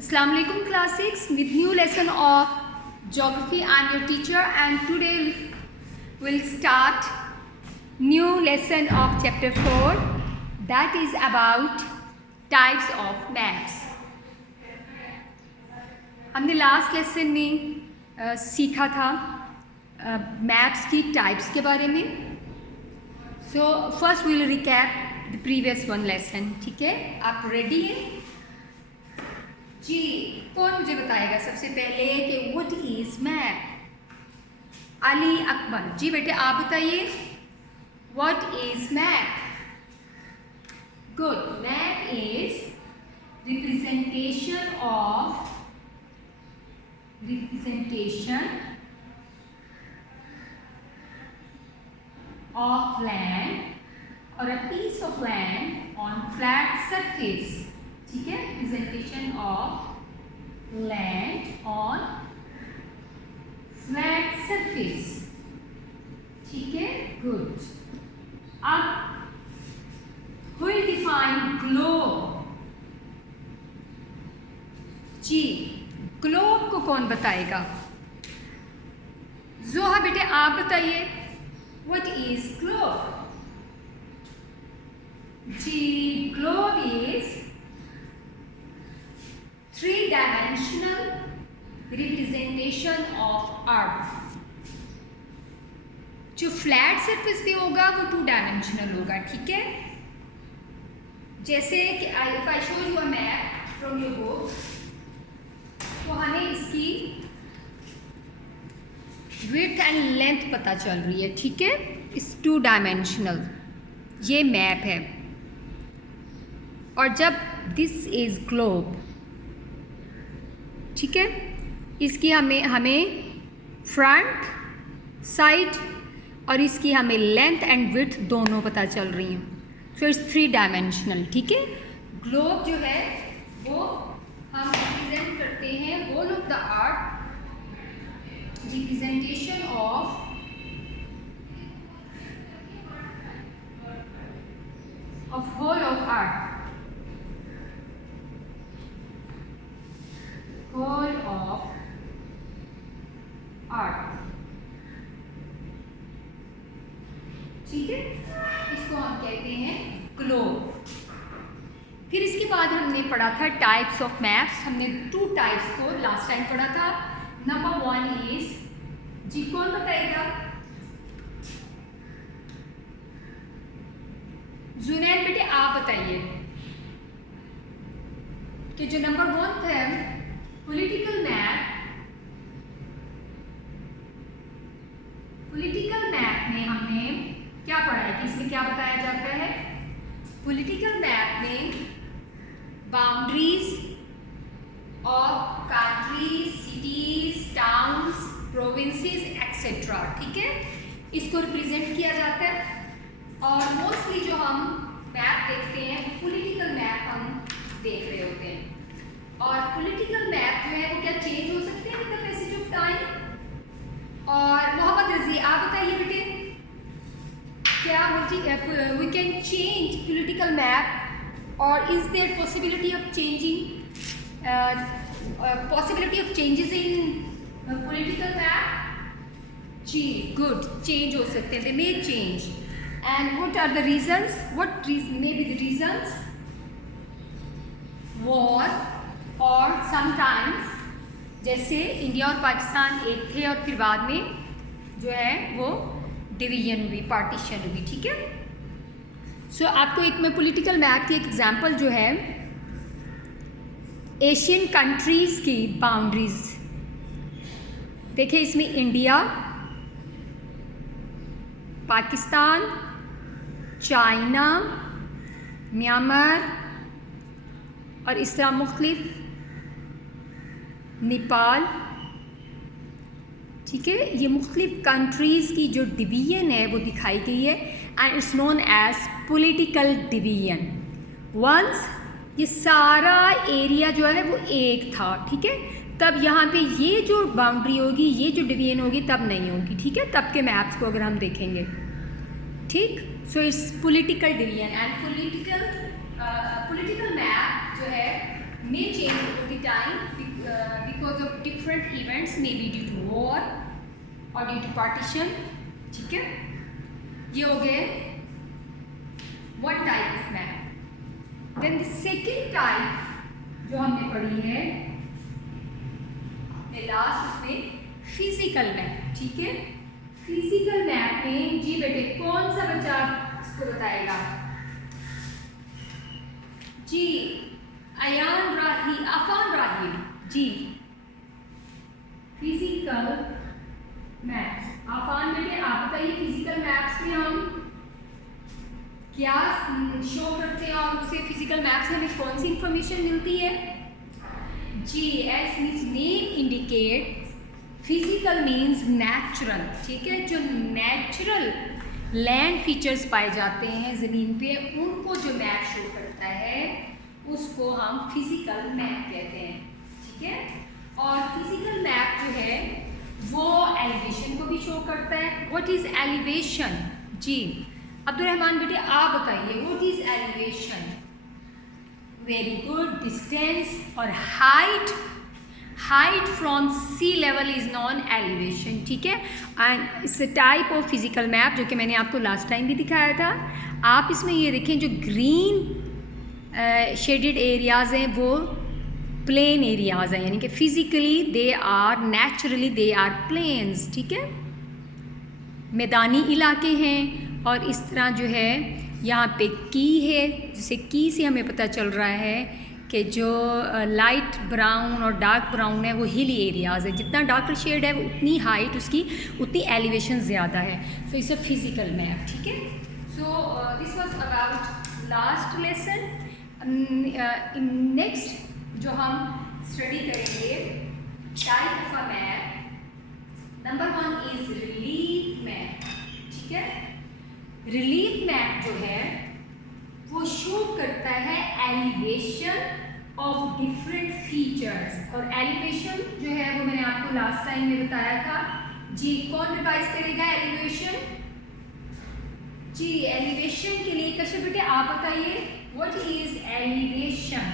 Assalamu alaikum class 6 with new lesson of geography. I am your teacher and today we'll start new lesson of chapter 4 that is about types of maps. हमने last lesson में सीखा था maps की types के बारे में. So first we will recap the previous one lesson. ठीक है, आप रेडी हैं? जी, कौन मुझे बताएगा सबसे पहले कि what is map? Ali Akbar ji बेटे आप बताइए what is map. Good. Map is representation of land or a piece of land on flat surface. ठीक है, representation of land on flat surface. ठीक है, good. अब who will define globe? जी, globe को कौन बताएगा? जोहा बेटे आप बताइए व्हाट इज ग्लोब? जी, globe is 3-dimensional representation of earth. जो फ्लैट सरफेस पे होगा वो 2-dimensional होगा. ठीक है, जैसे कि if I show you a map from your book तो हमें इसकी विड्थ एंड लेंथ पता चल रही है. ठीक है, इस 2-dimensional ये मैप है. और जब दिस इज ग्लोब, ठीक है, इसकी हमें फ्रंट साइड और इसकी हमें लेंथ एंड विड्थ दोनों पता चल रही हैं. So it's 3-dimensional. ठीक है, ग्लोब जो है वो हम रिप्रेजेंट करते हैं whole of the earth, representation of whole of earth, whole of earth. ठीक है, इसको हम कहते हैं ग्लोब. फिर इसके बाद हमने पढ़ा था टाइप्स ऑफ मैप्स. हमने 2 टाइप्स को लास्ट टाइम पढ़ा था. नंबर 1 इज, जी कौन बताएगा? जुनैद बेटे आप बताइए कि जो नंबर 1 था पॉलिटिकल मैप. पॉलिटिकल मैप में हमने क्या पढ़ा है कि इसमें क्या बताया जाता है? पॉलिटिकल मैप में boundaries of countries, cities, towns, provinces etcetera. ठीक है, इसको रिप्रेजेंट किया जाता है. और मोस्टली जो हम मैप देखते हैं पॉलिटिकल मैप हम देख रहे होते हैं. और पॉलिटिकल मैप जो है वो क्या चेंज हो सकते हैं with the passage of time? और मोहम्मद रजी आप बताइए बेटे क्या we can change political map और is there possibility of changes in political map? जी, गुड. चेंज हो सकते हैं, they may change. And what are the reasons? What may be the reasons? War और समटाइम्स जैसे इंडिया और पाकिस्तान एक थे और फिर बाद में जो है वो डिवीजन हुई, पार्टीशन हुई. ठीक है, सो आपको एक मैं पॉलिटिकल मैप की एक एग्जांपल जो है एशियन कंट्रीज़ की बाउंड्रीज देखिए. इसमें इंडिया, पाकिस्तान, चाइना, म्यांमार और इस तरह मुख्तलिफ नेपाल. ठीक है, ये मुख्तलिफ कंट्रीज़ की जो डिवीज़न है वो दिखाई गई है and it's known as political division. Once ये सारा एरिया जो है वो एक था. ठीक है, तब यहाँ पे ये जो बाउंड्री होगी, ये जो डिवीज़न होगी तब नहीं होगी. ठीक है, तब के मैप्स को अगर हम देखेंगे. ठीक, so it's political division and political map जो है may change the time because of different events, maybe due to war or due to partition. ठीक है, ये हो गए one type of map. Then the second type जो हमने पढ़ी है लास्ट उसमें फिजिकल मैप. ठीक है, फिजिकल मैप में जी बेटे कौन सा बच्चा इसको बताएगा? जी अफान राही जी. फिजिकल मैप्स, अफान बेटे आप बताइए फिजिकल मैप्स में हम क्या शो करते हैं और उससे फिजिकल मैप से हमें कौन सी इंफॉर्मेशन मिलती है? जी as its name indicate, physical means natural. ठीक है, जो नेचुरल लैंड फीचर्स पाए जाते हैं ज़मीन पे, उनको जो मैप शो करता है उसको हम फिजिकल मैप कहते हैं. ठीक है, और फिजिकल मैप जो है वो एलिवेशन को भी शो करता है. What is elevation? जी अब्दुलरहमान बेटे आप बताइए, what is elevation? Very good. Distance और height from sea level is non elevation. ठीक है, and it's a type of physical map जो कि मैंने आपको लास्ट टाइम भी दिखाया था. आप इसमें ये देखें जो ग्रीन शेडेड एरियाज़ हैं वो प्लेन एरियाज़ हैं, यानी कि physically they are, naturally they are plains. ठीक है, मैदानी इलाके हैं. और इस तरह जो है यहाँ पे की है, जिसे की से हमें पता चल रहा है कि जो लाइट ब्राउन और डार्क ब्राउन है वो हिली एरियाज़ है. जितना डार्कर शेड है उतनी हाइट उसकी, उतनी एलिवेशन ज़्यादा है. So it's a physical map. ठीक है, so this was about last lesson. Next जो हम स्टडी करेंगे type of a map, number 1 is relief map. ठीक है, रिलीफ मैप जो है वो शो करता है एलिवेशन ऑफ डिफरेंट फीचर्स. और एलिवेशन जो है वो मैंने आपको लास्ट टाइम में बताया था. जी कौन रिवाइज करेगा एलिवेशन? जी एलिवेशन के लिए कश्यप बेटे आप बताइए, what is elevation?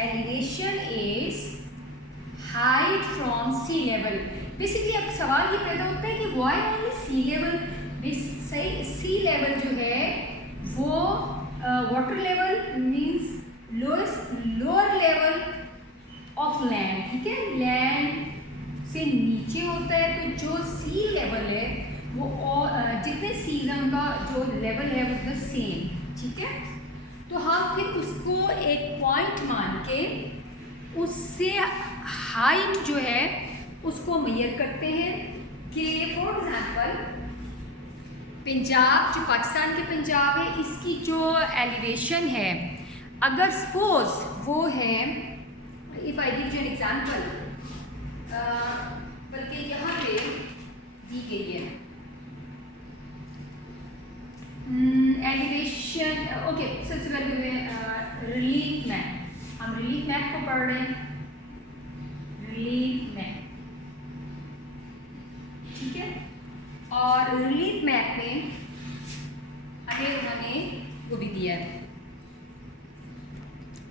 Elevation is height from sea level. Basically अब सवाल ये पैदा होता है कि why only sea level? Sea level जो है वो water level means lower level of land. ठीक है, लैंड से नीचे होता है. तो जो सी लेवल है वो जितने सीजन का जो लेवल है वो द सेम. ठीक है, तो हम फिर उसको एक पॉइंट मान के उससे हाइट जो है उसको मेजर करते हैं. कि फॉर एग्जांपल पंजाब, जो पाकिस्तान के पंजाब है, इसकी जो एलिवेशन है, अगर सपोज वो है, if I give you an example, बल्कि यहाँ पे दी गई है एलिवेशन. ओके, सबसे पहले रिलीफ मैप, हम रिलीफ मैप को पढ़ रहे हैं. रिलीफ मैप, ठीक है, और रिलीफ मैप में हमें उन्होंने वो भी दिया है,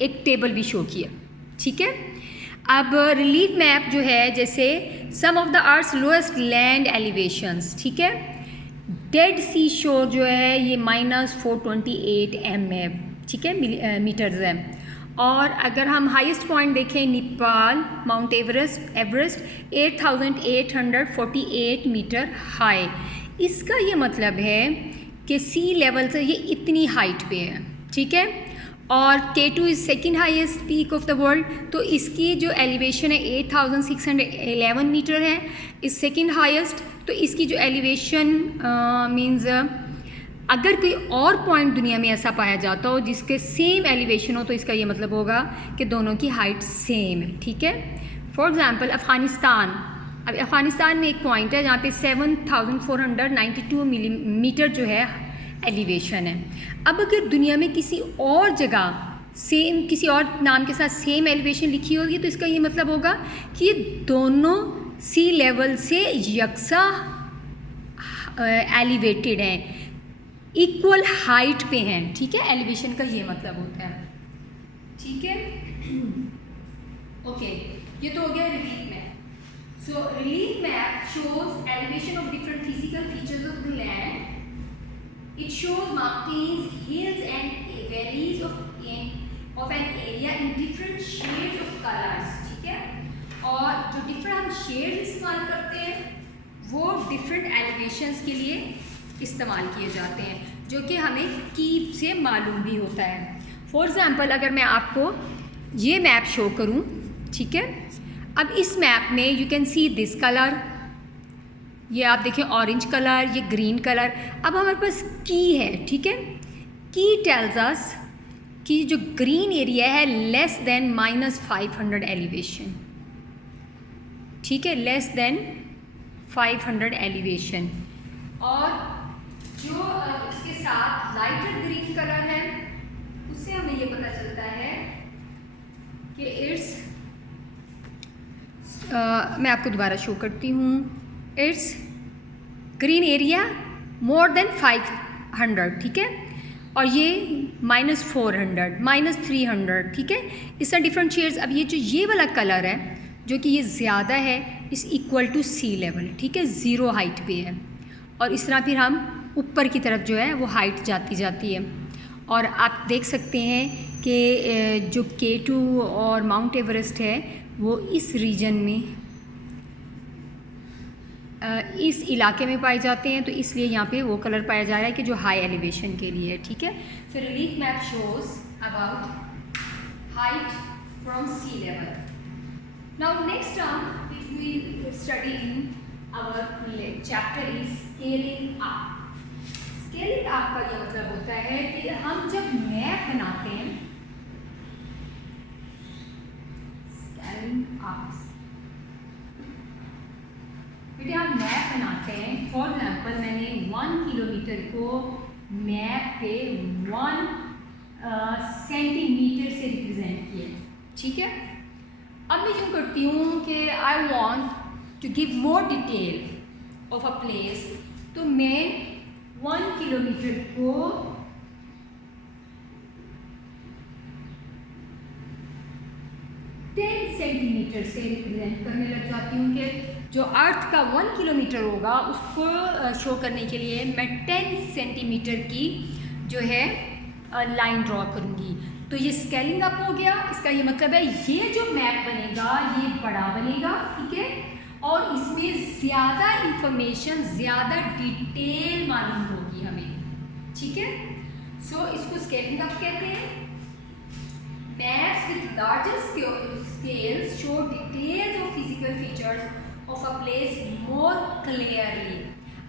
एक टेबल भी शो किया. ठीक है, अब रिलीफ मैप जो है जैसे some of the earth's lowest land elevations. ठीक है, डेड सी शोर जो है ये -428 m है. ठीक है, मीटर्स है. और अगर हम हाईएस्ट पॉइंट देखें Nepal, Mount Everest 8,848 metre high. इसका ये मतलब है कि सी लेवल से ये इतनी हाइट पे है. ठीक है, और K2 is second highest peak of the world. तो इसकी जो एलिवेशन है 8,611 मीटर है, इस सेकेंड हाईएस्ट. तो इसकी जो एलिवेशन मीन्स अगर कोई और पॉइंट दुनिया में ऐसा पाया जाता हो जिसके सेम एलिवेशन हो तो इसका ये मतलब होगा कि दोनों की हाइट सेम है. ठीक है, फॉर एग्जांपल अफ़गानिस्तान. अब अफ़गानिस्तान में एक पॉइंट है जहाँ पे 7,492 मीटर जो है एलिवेशन है. अब अगर दुनिया में किसी और जगह सेम, किसी और नाम के साथ सेम एलिवेशन लिखी होगी तो इसका ये मतलब होगा कि ये दोनों सी लेवल से यकसा एलिवेटेड हैं, इक्वल हाइट पे हैं. ठीक है, एलिवेशन का ये मतलब होता है. ठीक है। ओके, ये तो हो गया relief map. So relief map shows elevation of different physical features of the land. It shows mountains, hills and valleys of an area in different shades of colors, ठीक है। और जो डिफरेंट हम शेड्स इस्तेमाल करते हैं वो डिफरेंट एलिवेशंस के लिए इस्तेमाल किए जाते हैं, जो कि हमें कीप से मालूम भी होता है। फॉर एग्ज़ाम्पल अगर मैं आपको ये मैप शो करूँ, ठीक है, अब इस मैप में you can see this colour, ये आप देखें ऑरेंज कलर, ये ग्रीन कलर। अब हमारे पास की है, ठीक है, की टेल्स अस कि जो ग्रीन एरिया है लेस देन -500 एलिवेशन, ठीक है, लेस देन 500 एलिवेशन। और जो उसके साथ लाइटर ग्रीन कलर है उससे हमें ये पता चलता है कि इट्स मैं आपको दोबारा शो करती हूँ, it's green area more than 500, ठीक है, और ये -400 -300, ठीक है, इसका डिफरेंट शेड्स। अब ये वाला कलर है जो कि ये ज़्यादा है, इस इक्वल टू सी लेवल, ठीक है, 0 हाइट पे है। और इस तरह फिर हम ऊपर की तरफ जो है वो हाइट जाती है। और आप देख सकते हैं कि जो K2 और माउंट एवरेस्ट है वो इस रीजन में, इस इलाके में पाए जाते हैं, तो इसलिए यहाँ पे वो कलर पाया जा रहा है कि जो हाई एलिवेशन के लिए है, ठीक है। So relief map shows about height from sea level. Now next term which we study in our chapter is scaling up. Scaling up का ये मतलब होता है कि हम जब मैप बनाते हैं, स्केलिंग अप, बेटे हम मैप बनाते हैं। फॉर एग्जाम्पल मैंने 1 किलोमीटर को मैप पे 1 सेंटीमीटर से रिप्रेजेंट किया, ठीक है। अब मैं यूँ करती हूँ कि I want to give more detail of a place, तो मैं 1 किलोमीटर को 10 सेंटीमीटर से रिप्रेजेंट करने लग जाती हूँ कि जो अर्थ का 1 किलोमीटर होगा उसको शो करने के लिए मैं 10 सेंटीमीटर की जो है लाइन ड्रॉ करूँगी। तो ये स्केलिंग अप हो गया। इसका ये मतलब है ये जो मैप बनेगा ये बड़ा बनेगा, ठीक है, और इसमें ज़्यादा इंफॉर्मेशन, ज़्यादा डिटेल मालूम होगी हमें, ठीक है। सो इसको स्केलिंग अप कहते हैं। Maps with larger scales show details of physical features of a place more clearly.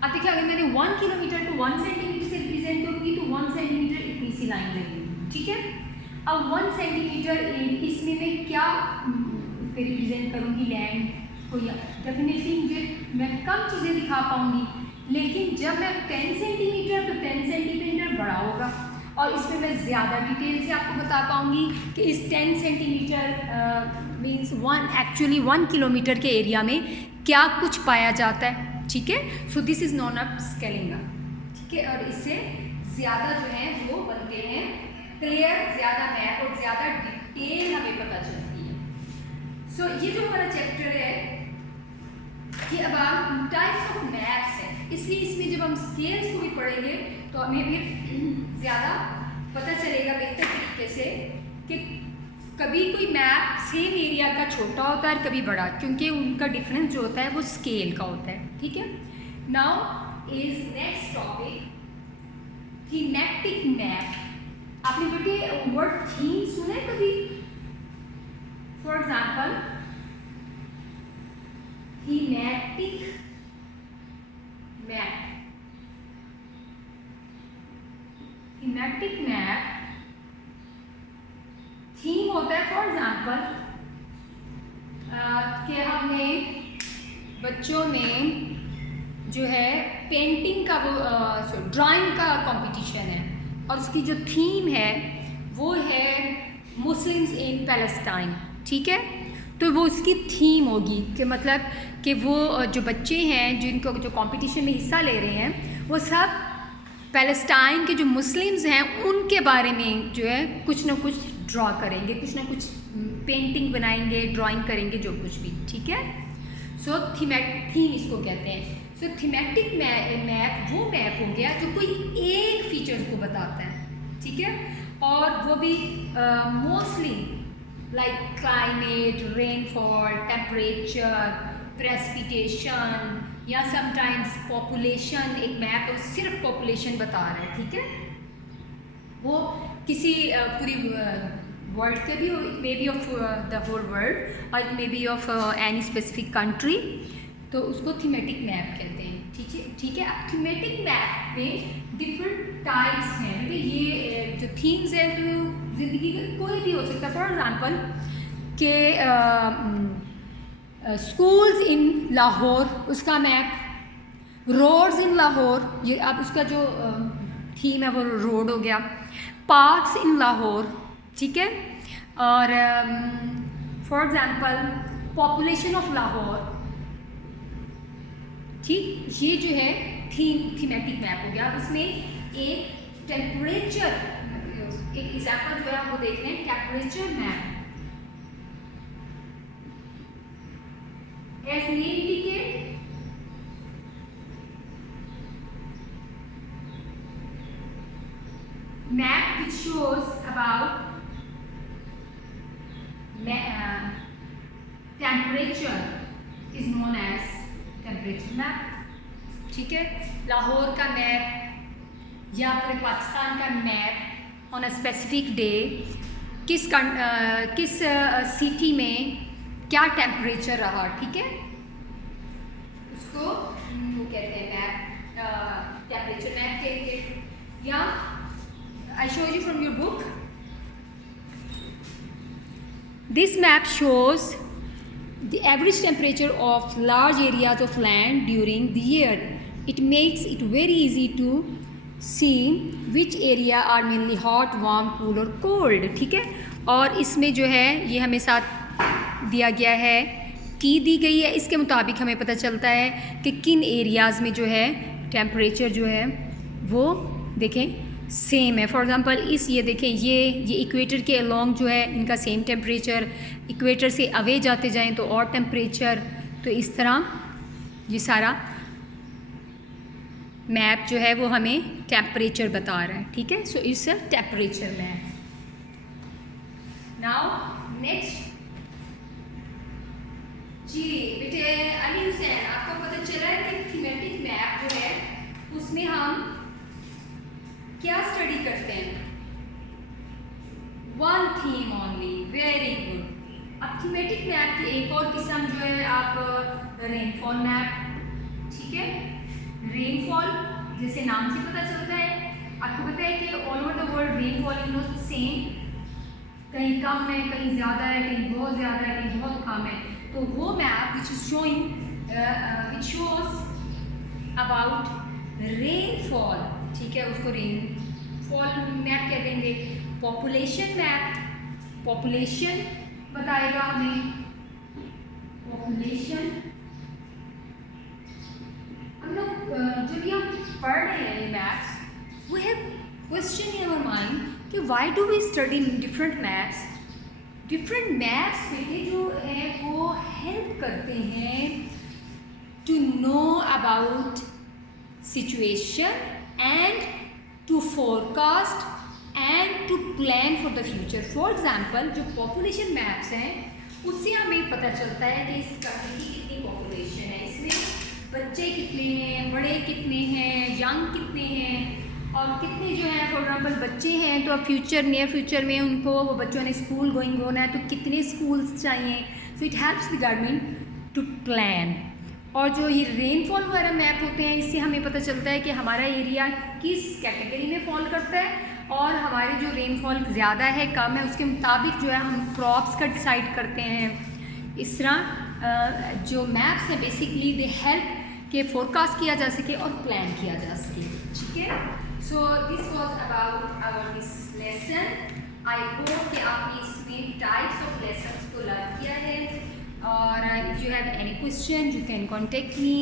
अब देखिए अगर मैंने 1 किलोमीटर को 1 सेंटीमीटर से रिप्रेजेंट की तो 1 सेंटीमीटर इतनी सी लाइन लगेगी, ठीक है। अब 1 सेंटीमीटर इसमें मैं क्या रिप्रेजेंट करूँगी लैंड को, डेफिनेटली मैं कम चीज़ें दिखा पाऊँगी, लेकिन जब मैं 10 सेंटीमीटर तो 10 सेंटीमीटर बड़ा होगा और इसमें मैं ज़्यादा डिटेल से आपको बता पाऊँगी कि इस 10 सेंटीमीटर मीन्स 1 किलोमीटर के एरिया में क्या कुछ पाया जाता है, ठीक है। So this is non up scaling up, ठीक है। और इससे ज़्यादा जो है वो बनते हैं क्लियर, ज़्यादा मैप और ज़्यादा डिटेल हमें पता चलती है। सो ये जो हमारा चैप्टर है ये अबाउट टाइप्स ऑफ मैप्स है, इसलिए इसमें जब हम स्केल्स को भी पढ़ेंगे तो हमें फिर ज़्यादा पता चलेगा बेहतर तरीके से कि कभी कोई मैप सेम एरिया का छोटा होता है और कभी बड़ा, क्योंकि उनका डिफरेंस जो होता है वो स्केल का होता है, ठीक है। Now is next topic thematic map. आपने बेटे वर्ड थीम सुना है कभी? For example thematic map. Thematic map theme होता है फॉर एग्जाम्पल कि हमने बच्चों में जो है पेंटिंग का वो ड्राइंग का कंपटीशन है और उसकी जो थीम है वो है मुस्लिम्स इन पैलेस्टाइन, ठीक है। तो वो उसकी थीम होगी कि मतलब कि वो जो बच्चे हैं जिनको जो कंपटीशन में हिस्सा ले रहे हैं वो सब पैलेस्टाइन के जो मुस्लिम्स हैं उनके बारे में जो है कुछ ना कुछ ड्रॉ करेंगे, कुछ ना कुछ पेंटिंग बनाएंगे, ड्राइंग करेंगे, जो कुछ भी, ठीक है। सो थीम इसको कहते हैं। सो थीमेटिक मैप वो मैप हो गया जो कोई एक फीचर को बताता है, ठीक है, और वो भी mostly like climate, rainfall, temperature, precipitation, या समटाइम्स पॉपुलेशन। एक मैप है सिर्फ पॉपुलेशन बता रहा है, ठीक है, वो किसी पूरी वर्ल्ड के भी, may be of the whole world, और it may be of any specific country, तो उसको थीमेटिक मैप कहते हैं, ठीक है। अब थीमेटिक मैप में डिफरेंट टाइप्स हैं, मतलब ये जो थीम्स हैं तो ज़िंदगी का कोई भी हो सकता है। फॉर एग्जांपल के स्कूल्स इन लाहौर, उसका मैप, रोड्स इन लाहौर, ये अब उसका जो थीम है वो रोड हो गया। पार्क्स इन लाहौर, ठीक है, और for example population of Lahore, ठीक, ये जो है थीमेटिक मैप हो गया। इसमें एक टेम्परेचर, एक एग्जांपल जो है वो देख रहे हैं, temperature map. As name indicate, map which shows about temperature is known as temperature map, ठीक है। लाहौर का मैप या फिर पाकिस्तान का map on a specific day किस सिटी में क्या टेम्परेचर रहा, ठीक है, उसको वो कहते हैं मैप, टेम्परेचर मैप कहते हैं। या I show you from your book, this map shows the average temperature of large areas of land during the year. It makes it very easy to see which area are mainly hot, warm, cool और cold, ठीक है। और इसमें जो है ये हमें साथ दिया गया है, की दी गई है, इसके मुताबिक हमें पता चलता है कि किन एरियाज़ में जो है टेम्परेचर जो है वो देखें सेम है। फॉर एग्जांपल ये देखें, ये इक्वेटर के अलोंग जो है इनका सेम टेम्परेचर, इक्वेटर से अवे जाते जाएं तो और टेम्परेचर, तो इस तरह ये सारा मैप जो है वो हमें टेम्परेचर बता रहा है, ठीक है। So it's a temperature map. Now next जी बेटे अली हुसैन, आपको पता चला है कि थीमेटिक मैप जो है उसमें हम क्या स्टडी करते हैं? One theme only, very good. अब थीमेटिक मैप की एक और किस्म जो है आप रेनफॉल मैप, ठीक है। रेनफॉल जैसे नाम से पता चलता है, आपको पता है कि all over the world rainfall is not same, कहीं कम है, कहीं ज़्यादा है, कहीं बहुत ज़्यादा है, कहीं बहुत कम है। तो वो map which is showing which shows about rainfall, ठीक है, उसको रेनफॉल मैप कह देंगे। पॉपुलेशन मैप, पॉपुलेशन बताएगा हमें, पॉपुलेशन। हम लोग जब ये पढ़ रहे हैं ये maps, we have question in our mind कि why do we study different maps. Different maps में जो है वो हेल्प करते हैं to know about situation and to forecast and to plan for the future. For example जो population maps हैं उससे हमें पता चलता है कि इस कंट्री की कितनी पॉपुलेशन है, इसमें बच्चे कितने हैं, बड़े कितने हैं, यंग कितने हैं, और कितने जो हैं फॉर एग्जाम्पल बच्चे हैं तो अब फ्यूचर नियर फ्यूचर में उनको वो बच्चों ने स्कूल गोइंग होना है तो कितने स्कूल्स चाहिए। So it helps the government to plan. और जो ये रेनफॉल वगैरह मैप होते हैं इससे हमें पता चलता है कि हमारा एरिया किस कैटेगरी में फॉल करता है और हमारे जो रेनफॉल ज़्यादा है कम है उसके मुताबिक जो है हम क्रॉप्स का डिसाइड करते हैं। इस तरह जो मैप्स हैं बेसिकली दे हेल्प के फोरकास्ट किया जा सके और प्लान किया जा सके, ठीक है। So this was about our this lesson. I hope कि आपने इसमें टाइप्स ऑफ लेसन्स को लर्न किया है और if you have any question you can contact me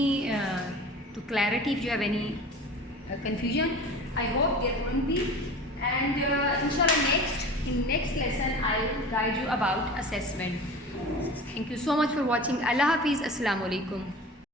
to clarity if you have any confusion. I hope there won't be, and inshallah next In next lesson, I will guide you about assessment. Thank you so much for watching. Allah Hafiz. Assalamu alaikum.